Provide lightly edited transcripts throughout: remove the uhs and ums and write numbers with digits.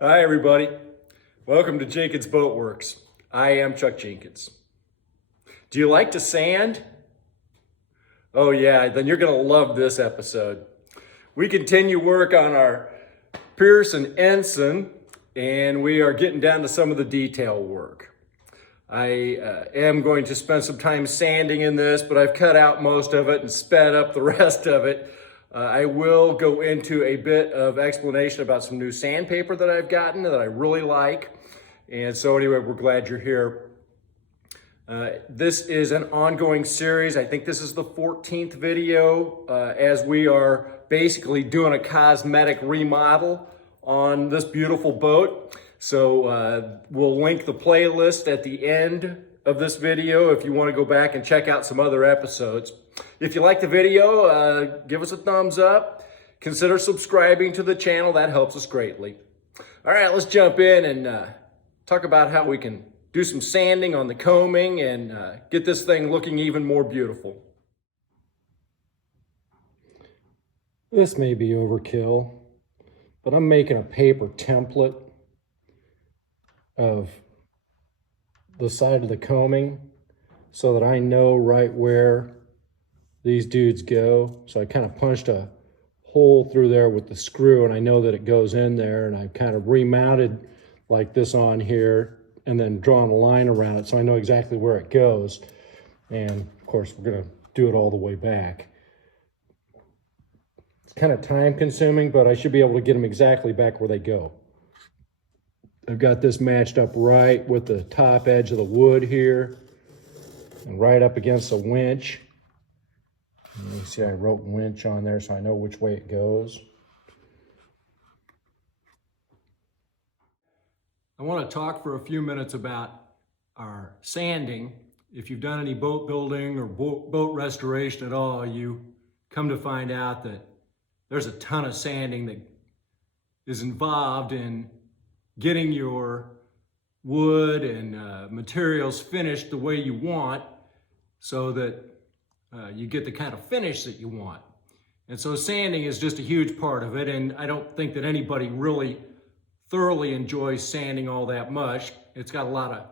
Hi everybody, welcome to Jenkins Boat Works. I am Chuck Jenkins. Do you like to sand? Oh yeah, then you're gonna love this episode. We continue work on our Pearson Ensign and we are getting down to some of the detail work. I am going to spend some time sanding in this, but I've cut out most of it and sped up the rest of it. I will go into a bit of explanation about some new sandpaper that I've gotten that I really like. And so anyway, we're glad you're here. This is an ongoing series. I think this is the 14th video as we are basically doing a cosmetic remodel on this beautiful boat. So we'll link the playlist at the end of this video if you want to go back and check out some other episodes. If you like the video, give us a thumbs up. Consider subscribing to the channel. That helps us greatly. All right, let's jump in and talk about how we can do some sanding on the coaming and get this thing looking even more beautiful. This may be overkill, but I'm making a paper template of the side of the coaming so that I know right where these dudes go. So I kind of punched a hole through there with the screw and I know that it goes in there, and I've kind of remounted like this on here and then drawn a line around it so I know exactly where it goes. And of course we're gonna do it all the way back. It's kind of time consuming, but I should be able to get them exactly back where they go. I've got this matched up right with the top edge of the wood here and right up against the winch. And you see I wrote winch on there so I know which way it goes. I want to talk for a few minutes about our sanding. If you've done any boat building or boat restoration at all, you come to find out that there's a ton of sanding that is involved in getting your wood and materials finished the way you want so that you get the kind of finish that you want. And so sanding is just a huge part of it, and I don't think that anybody really thoroughly enjoys sanding all that much. It's got a lot of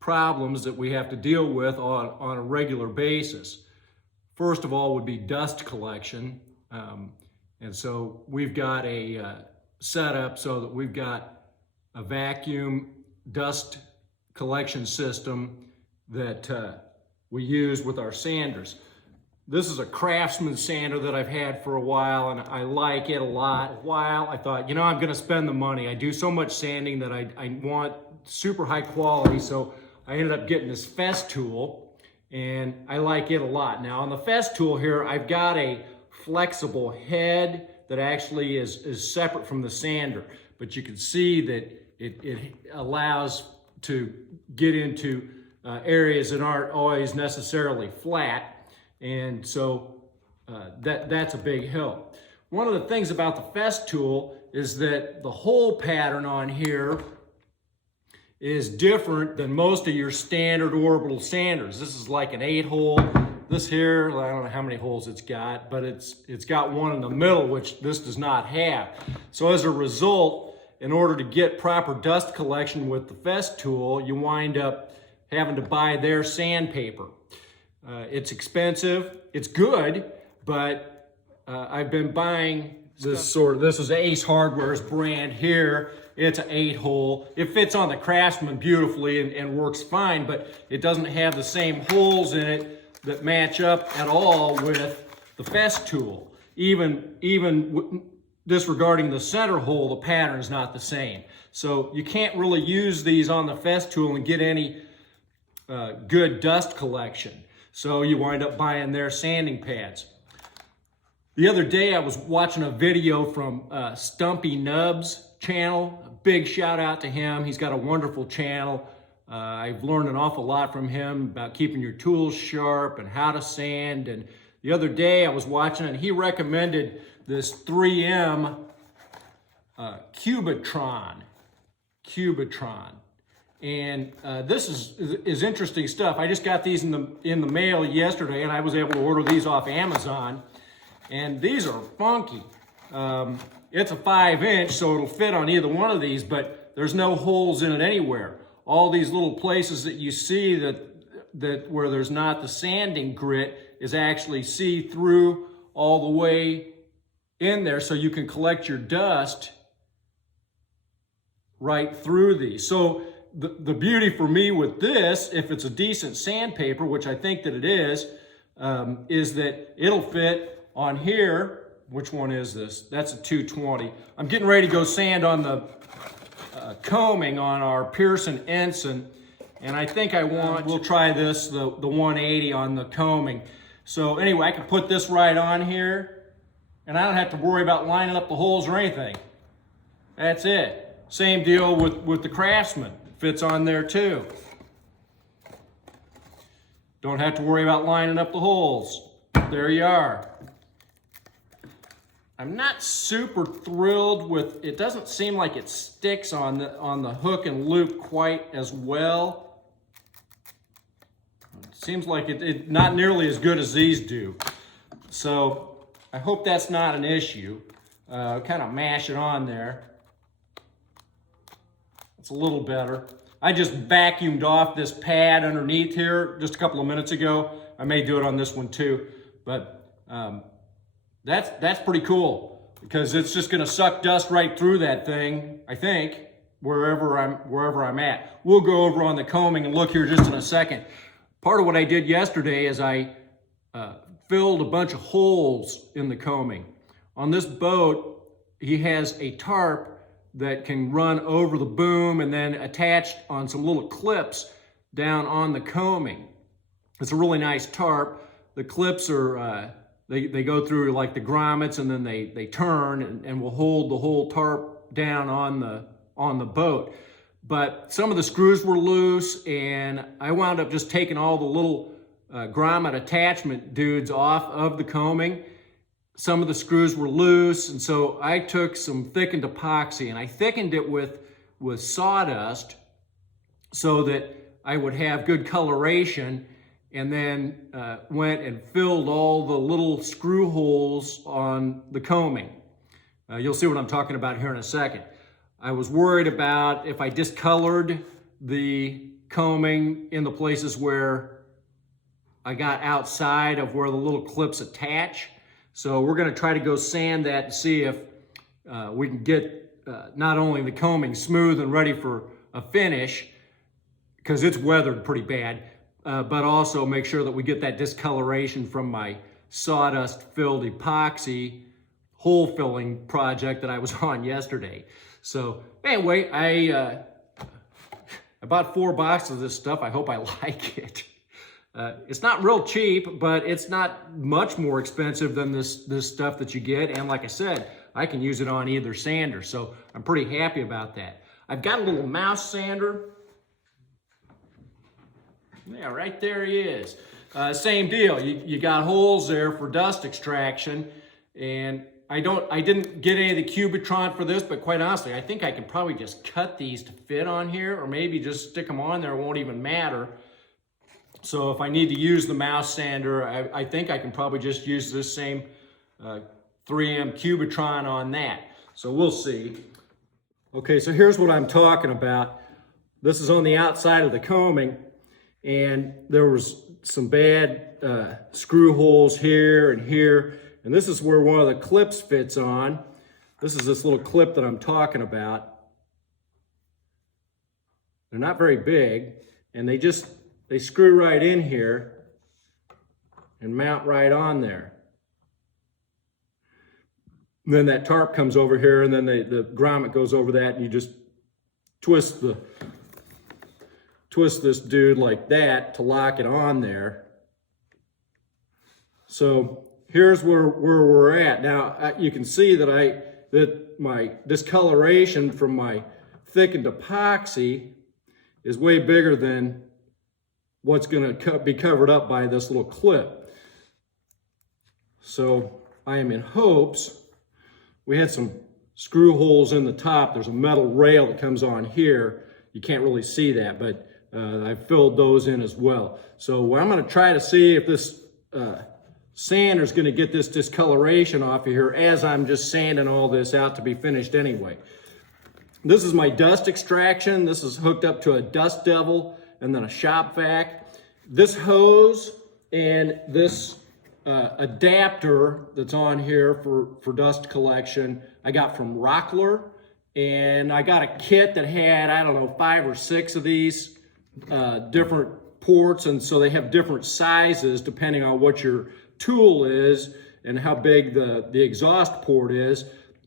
problems that we have to deal with on a regular basis. First of all would be dust collection. And so we've got a setup so that we've got a vacuum dust collection system that we use with our sanders. This is a Craftsman sander that I've had for a while and I like it a lot. I thought, you know, I'm gonna spend the money. I do so much sanding that I want super high quality, so I ended up getting this Festool and I like it a lot. Now on the Festool here, I've got a flexible head that actually is separate from the sander, but you can see that it allows to get into areas that aren't always necessarily flat, and so that's a big help. One of the things about the Festool is that the hole pattern on here is different than most of your standard orbital sanders. This is like an 8-hole. This here, I don't know how many holes it's got, but it's got one in the middle, which this does not have. So as a result, in order to get proper dust collection with the Festool, you wind up having to buy their sandpaper. It's expensive, it's good, but I've been buying this is Ace Hardware's brand here. It's an 8-hole. It fits on the Craftsman beautifully and works fine, but it doesn't have the same holes in it that match up at all with the Festool. Even disregarding the center hole, the pattern is not the same. So you can't really use these on the Festool and get any good dust collection. So you wind up buying their sanding pads. The other day I was watching a video from Stumpy Nub's channel. A big shout out to him. He's got a wonderful channel. I've learned an awful lot from him about keeping your tools sharp and how to sand. And the other day I was watching and he recommended this 3M Cubitron. And this is interesting stuff. I just got these in the mail yesterday, and I was able to order these off Amazon. And these are funky. it's a 5-inch, so it'll fit on either one of these, but there's no holes in it anywhere. All these little places that you see that where there's not the sanding grit is actually see through all the way in there, so you can collect your dust right through these. So the beauty for me with this, if it's a decent sandpaper, which I think that it is that it'll fit on here. Which one is this? That's a 220. I'm getting ready to go sand on the coaming on our Pearson Ensign, and I think we'll try this, the 180 on the coaming. So anyway, I can put this right on here, and I don't have to worry about lining up the holes or anything. That's it. Same deal with the Craftsman. Fits on there too. Don't have to worry about lining up the holes. There you are. I'm not super thrilled with, it doesn't seem like it sticks on the hook and loop quite as well. It seems like it's not nearly as good as these do. So I hope that's not an issue. Kind of mash it on there. It's a little better. I just vacuumed off this pad underneath here just a couple of minutes ago. I may do it on this one too, but that's pretty cool because it's just gonna suck dust right through that thing, I think, wherever I'm at. We'll go over on the coaming and look here just in a second. Part of what I did yesterday is I filled a bunch of holes in the coaming. On this boat, he has a tarp that can run over the boom and then attached on some little clips down on the coaming. It's a really nice tarp. The clips are, they go through like the grommets and then they turn and will hold the whole tarp down on the boat. But some of the screws were loose and I wound up just taking all the little grommet attachment dudes off of the coaming. Some of the screws were loose, and so I took some thickened epoxy and I thickened it with sawdust so that I would have good coloration, and then went and filled all the little screw holes on the coaming. You'll see what I'm talking about here in a second. I was worried about if I discolored the coaming in the places where I got outside of where the little clips attach. So we're going to try to go sand that and see if we can get not only the coaming smooth and ready for a finish, because it's weathered pretty bad, but also make sure that we get that discoloration from my sawdust-filled epoxy hole-filling project that I was on yesterday. So anyway, I bought 4 boxes of this stuff. I hope I like it. It's not real cheap, but it's not much more expensive than this stuff that you get. And like I said, I can use it on either sander, so I'm pretty happy about that. I've got a little mouse sander. Yeah, right there he is. Same deal. You got holes there for dust extraction, and I didn't get any of the Cubitron for this, but quite honestly, I think I can probably just cut these to fit on here, or maybe just stick them on there. It won't even matter. So if I need to use the mouse sander, I think I can probably just use this same 3M Cubitron on that. So we'll see. Okay, so here's what I'm talking about. This is on the outside of the coaming, and there was some bad screw holes here and here, and this is where one of the clips fits on. This is this little clip that I'm talking about. They're not very big, and they screw right in here and mount right on there. And then that tarp comes over here, and then the grommet goes over that, and you just twist this dude like that to lock it on there. So here's where we're at. Now you can see that my discoloration from my thickened epoxy is way bigger than what's going to be covered up by this little clip. So I am in hopes. We had some screw holes in the top. There's a metal rail that comes on here. You can't really see that, but I filled those in as well. So I'm going to try to see if this sander's gonna get this discoloration off of here as I'm just sanding all this out to be finished anyway. This is my dust extraction. This is hooked up to a dust devil and then a shop vac. This hose and this adapter that's on here for dust collection, I got from Rockler. And I got a kit that had, I don't know, 5 or 6 of these different ports. And so they have different sizes depending on what your tool is and how big the exhaust port is.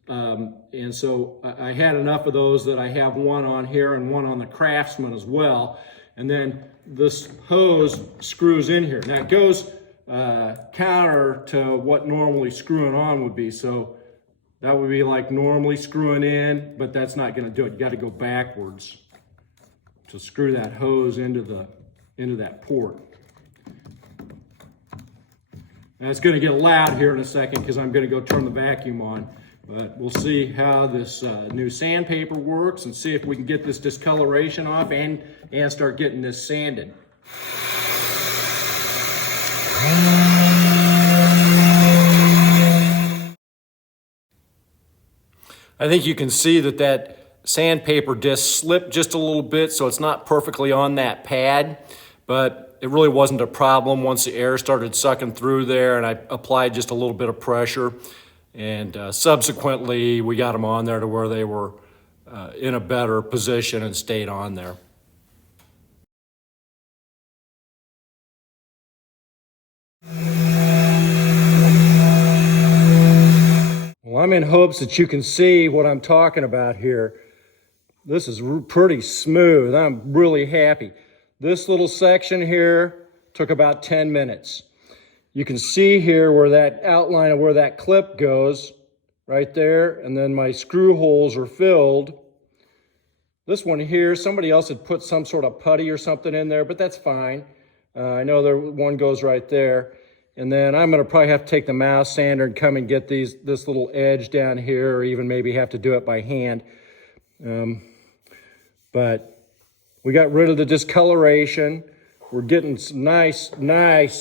And so I had enough of those that I have one on here and one on the Craftsman as well. And then this hose screws in here. Now it goes counter to what normally screwing on would be. So that would be like normally screwing in, but that's not gonna do it. You gotta go backwards to screw that hose into that port. Now it's gonna get loud here in a second because I'm gonna go turn the vacuum on. But we'll see how this new sandpaper works and see if we can get this discoloration off and start getting this sanded. I think you can see that sandpaper disc slipped just a little bit, so it's not perfectly on that pad, but it really wasn't a problem once the air started sucking through there and I applied just a little bit of pressure. And subsequently, we got them on there to where they were in a better position and stayed on there. Well, I'm in hopes that you can see what I'm talking about here. This is pretty smooth. I'm really happy. This little section here took about 10 minutes. You can see here where that outline of where that clip goes, right there, and then my screw holes are filled. This one here, somebody else had put some sort of putty or something in there, but that's fine. I know there one goes right there. And then I'm gonna probably have to take the mouse sander and come and get this little edge down here, or even maybe have to do it by hand. But we got rid of the discoloration. We're getting some nice,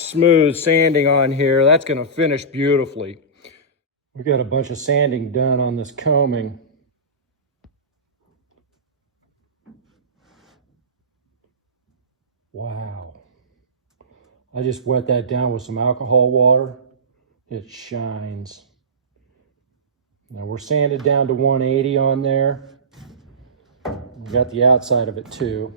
smooth sanding on here. That's gonna finish beautifully. We got a bunch of sanding done on this coaming. Wow. I just wet that down with some alcohol water. It shines. Now we're sanded down to 180 on there. We got the outside of it too.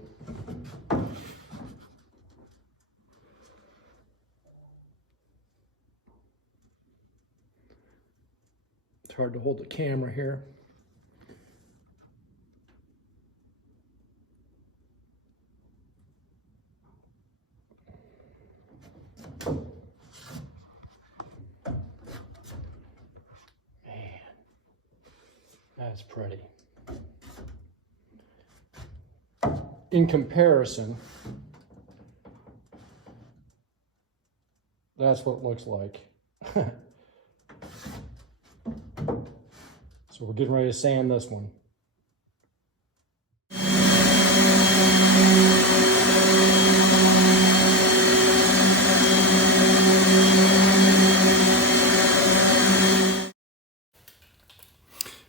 It's hard to hold the camera here. Man, that's pretty. In comparison, that's what it looks like. So we're getting ready to sand this one.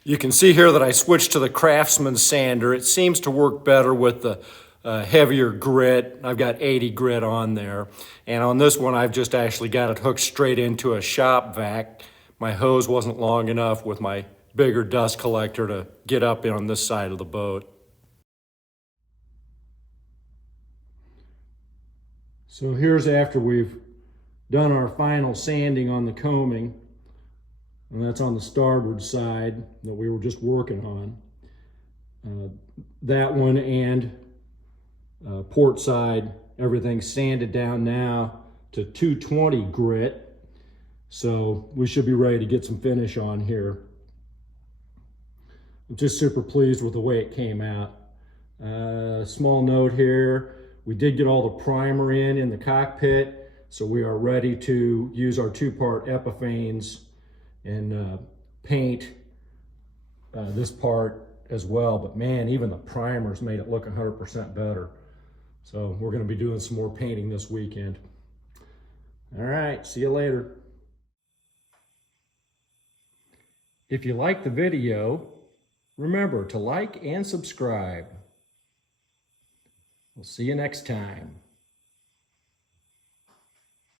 You can see here that I switched to the Craftsman sander. It seems to work better with the heavier grit. I've got 80 grit on there. And on this one, I've just actually got it hooked straight into a shop vac. My hose wasn't long enough with my bigger dust collector to get up on this side of the boat. So here's after we've done our final sanding on the coaming. And that's on the starboard side that we were just working on. That one and port side, everything's sanded down now to 220 grit. So we should be ready to get some finish on here. I'm just super pleased with the way it came out. Small note here, we did get all the primer in the cockpit, so we are ready to use our 2-part epiphanes and paint this part as well. But man, even the primers made it look 100% better. So we're going to be doing some more painting this weekend. All right, see you later. If you like the video, remember to like and subscribe. We'll see you next time.